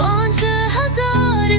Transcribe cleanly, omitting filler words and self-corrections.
5000